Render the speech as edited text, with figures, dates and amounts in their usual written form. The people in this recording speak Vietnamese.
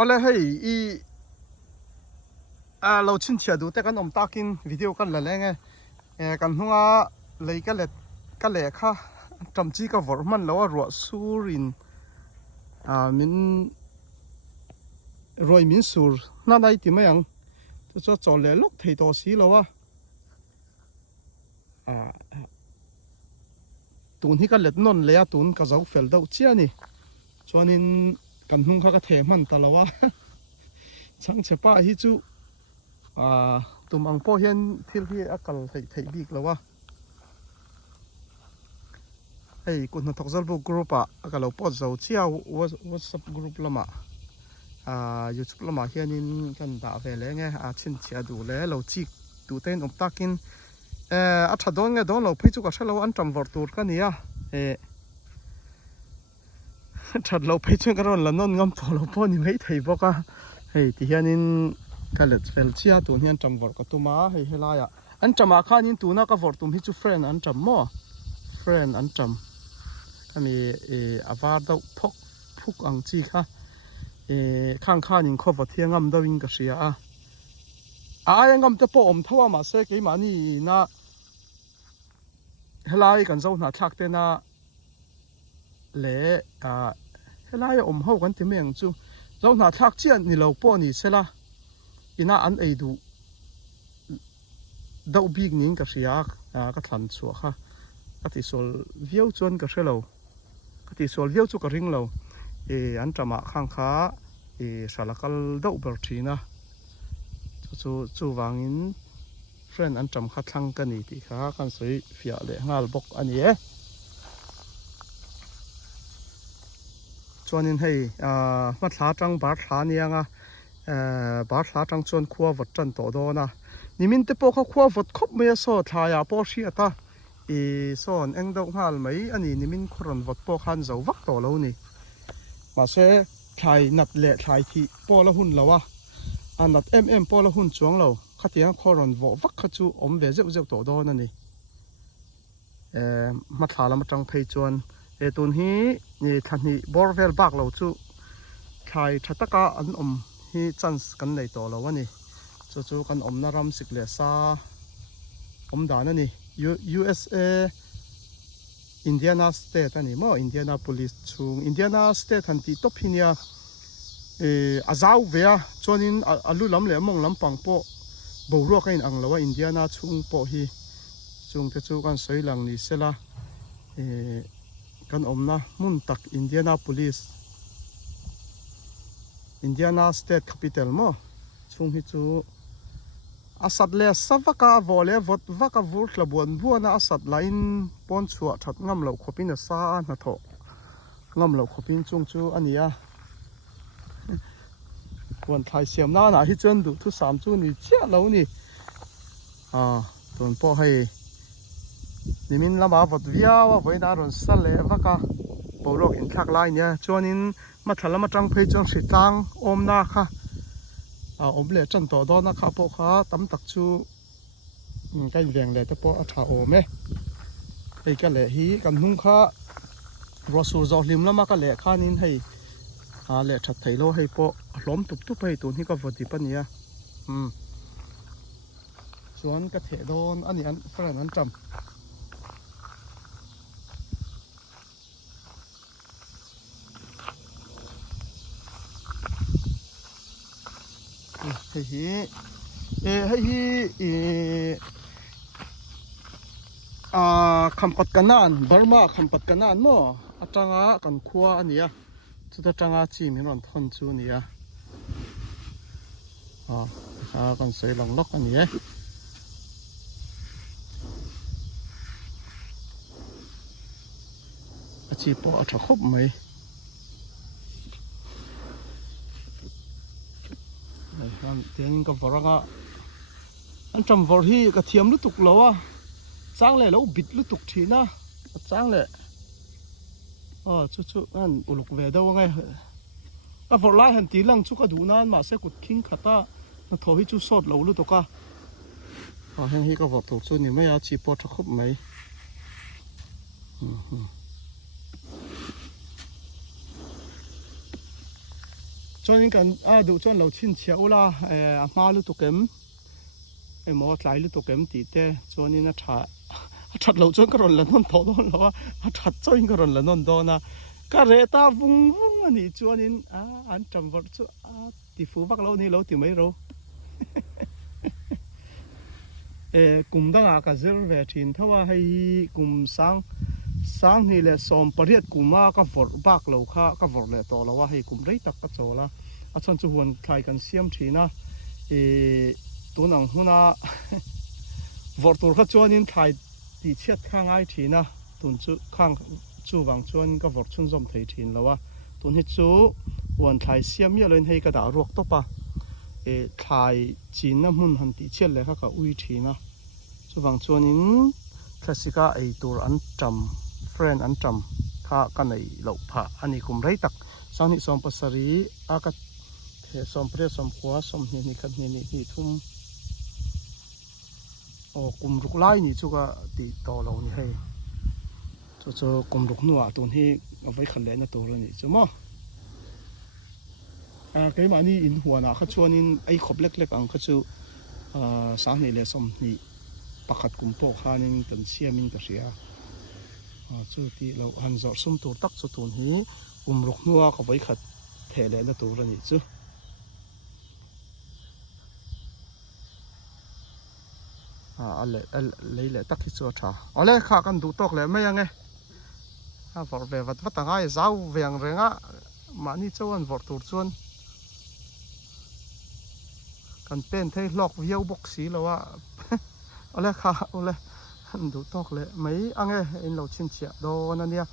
ole hei I lo chin chia du te kan om takin video kan la lenge kan hunga lei ka le kha tamchi ka vor man lo ro surin min roi min sur na dai ti mayang cho cho le lok thei to si lo wa tun hi ka let non le tun ka zau fel dau chia ni chuanin kan hung kha ka the man talawa chang chepa hi chu tumang po hian thil hi akal thei bik lawa hei kun na thok zalbu group a akalo pot zo chia WhatsApp group lama YouTube lama hianin kan da ve le nge chin chia du le lo chi tu ten om takin thadon nge don lo phei chu ka shalo an tam vor tur ka nia thad lo phei chu ka ron la non ngam to lo po ni mei thei boka hei ti hianin kalet fel chia tu hian tam vor ka tuma hei helaya an tama khanin tu na ka vor tum hi chu friend an tam mo friend an tam kami avar do phuk ang chi kha khang khanin khowa thiangam dawin ka ria ai ngam te po om thawa ma se ke mani na helai kan zo na thak te na le helai om ho kan ti meng chu zo na thak chian ni lo po ni sela ina an ei du dau big ning ka ria ka thlan chu kha ka ti sol viau chuan ka hrelo ka ti sol viau chu ka ring lo an tama khang kha salakal dau ber thina chu wangin friend an tam kha thlang ka ni ti kha kan soi fia le ngal bok ani chuanin hei ma thla tang bar thla nianga bar thla tang chuan khuwa vot tan to do na nimin te po kha khuwa vot khop me so thlaya po hri ata son eng do ngal mai ani nimin khuron vot po khan zo vak to lo ni ma se thlai nat le thlai thi po la hun lawa anat po la hun chuang lo khatiang khoron vo vak kha chu om ve zeu zeu to do na ni ma thla lam tang phei chuan tun hi ni thani borvel bak lo chu thlai thataka an om hi chance kan nei to lo ani chu kan om na ram sik le sa om da na ni USA Indiana State ani mo Indianapolis chung Indiana State han ti top hinia azau vea chuanin alu lam le mong lam pang po boruak in ang lawa Indiana chung po hi chung te chu kan soi lang ni sela kan omna mun tak Indiana State Capital mo chung hi chu asat le savaka vole vot vaka vur thlabon buana asat lain pon chua that ngam lo khopin sa na tho ngam lo khopin chung chu ania wan thai siam na hi chen du thu sam chu ni chia lo ni ton po hai nimin lama vot viawa voina ron sale vaka borok in thak lai nia chuanin ma thalama tang phei chang sitang om na kha om le chan to do na kha po kha tam tak chu kai veng le te po a tha om hei ka le hi kan hung kha rosur zo hlim lama ka le khanin hei le that thailo hei po hlom tup hei tun hi ka voti pania chuan ka the don ani an friend an tam khampat kanan Burma khampat kanan mo atanga kan khuwa ania chuta tanga chi min ron thon chu nia kan sei long lok ania chi po atha khop mai han tiang ka voranga an tam vor hi ka thiam lu tuk lawa chang le lo bit lu tuk thina chang le chu an uluk ve do ngai ka vor lai han ti lang chu ka du nan ma se kut king khata na tho hi chu sot lo lu to ka heng hi ka vor tuk chu ni mai a chi po tha khop mai cho nên cần đủ cho lâu chín chiếu là mà lúc tụ kém mò lại lúc tụ kém tí te cho nên nó chặt lâu cho cái rồi là non to non lo chặt cho cái rồi là non to na cái rễ ta vung vung anh ấy cho nên anh chăm vật cho tỷ phú bắc lâu này lâu tỷ mấy rồi cùng đang cả giờ về trên thao hay cùng sáng thì là xóm bariết cùng mà cái vỏ bạc lâu khác cái vỏ lệ to là hay cùng đấy tắc cái chỗ là chọn cho huấn khai cần xem trên na tôi năng huna vỏ tổ cái cho nên khai tỷ chết khang ai trên na tuần chú khang chú vàng chọn cái vỏ chun dòng thấy trên là tuần hết chú huấn khai xem như lên hay cái đảo ruột to pa khai chín năm hun hành tỷ chết lại các cái uy trên na chú vàng chọn nên classica ấy tour ăn trầm friend ăn trầm khá cái này lẩu phá anh ấy cũng đấy tắc sau này xóm pasari các thế xóm pre xóm khóa xóm này cái này thum cùng rục lai này chú cái tỷ to lâu này hay cho cùng rục nua tuần hi với khẩn lẽ nó to rồi này chú mò cái mà này in hoa na khát chuan in ai khop lek lek ang khát chú sáng này là xóm này pakat cùng po khan in cần xem in cái gì chú thì lâu hành giọt sum tổ tắc cho tuần hi rục nua có với khát thể lẽ nó to rồi này chú lấy lại tắc cho cha ở đây khá cần đủ tóc lại mấy anh ấy vợ về vật vắt tang ai giáo vàng rồi ngã mà ni châu anh vợ tụt chuan cần pen thấy lọc viêu bốc xí rồi ở đây khá ở đây đủ tóc lại mấy anh ấy in lâu chín triệu đô nè